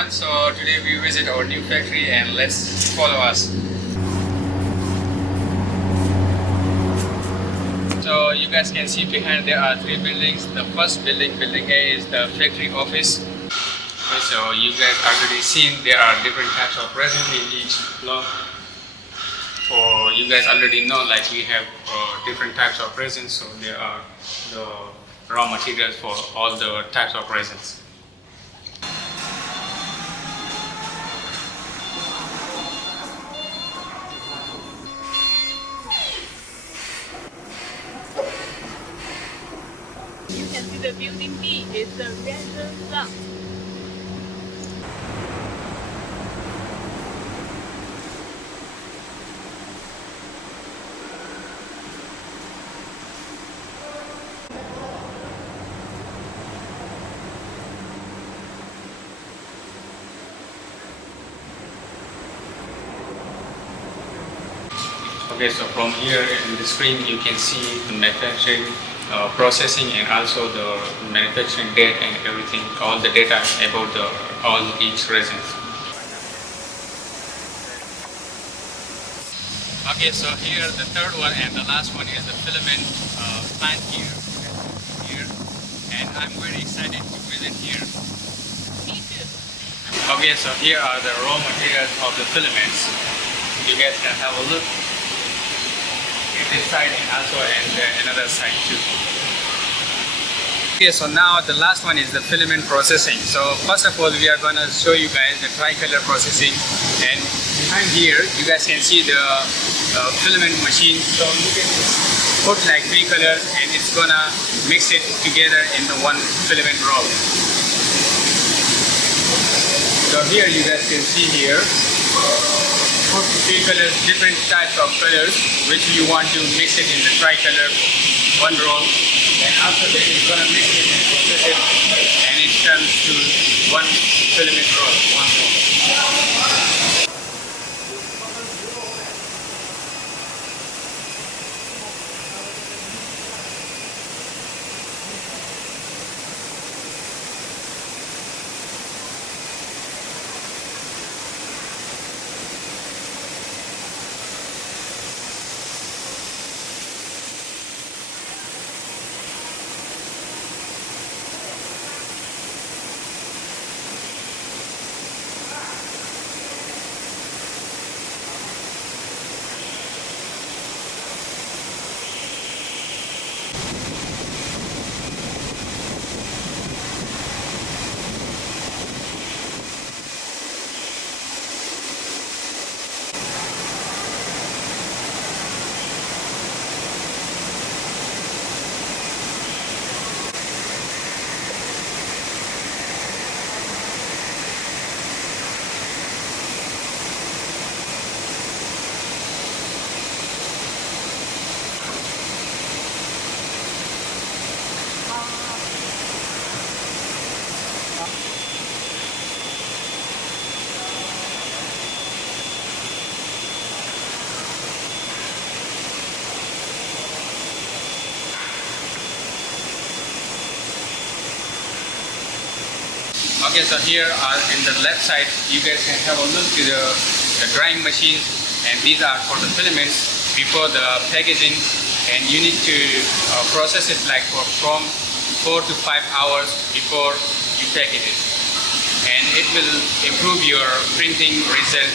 everyone, so today we visit our new factory and let's follow us. So you guys can see behind there are three buildings. The first building, building A, is the factory office. Okay, so you guys already seen there are different types of resin in each block. For you guys already know, like we have different types of resins, so there are the raw materials for all the types of resins. You can see the building B is the resin plant. Okay, so from here in the screen you can see the manufacturing, processing, and also the manufacturing date and everything, all the data about all each resins. Okay, so here the third one and the last one is the filament plant here, and I'm very excited to visit here. Me too. Okay, so here are the raw materials of the filaments. You guys can have a look. This side and also another side too. Okay, so now the last one is the filament processing. So first of all, we are gonna show you guys the tricolor processing, and behind here you guys can see the filament machine. So you can put like three colors and it's gonna mix it together in the one filament roll. So here you guys can see here, put three colors, different types of colors, which you want to mix it in the tricolor, one roll, and after that it's gonna mix it and process it, and it turns to one filament roll, one roll. Okay, so here in the left side, you guys can have a look to the drying machines, and these are for the filaments before the packaging, and you need to process it like from 4 to 5 hours before you package it, and it will improve your printing result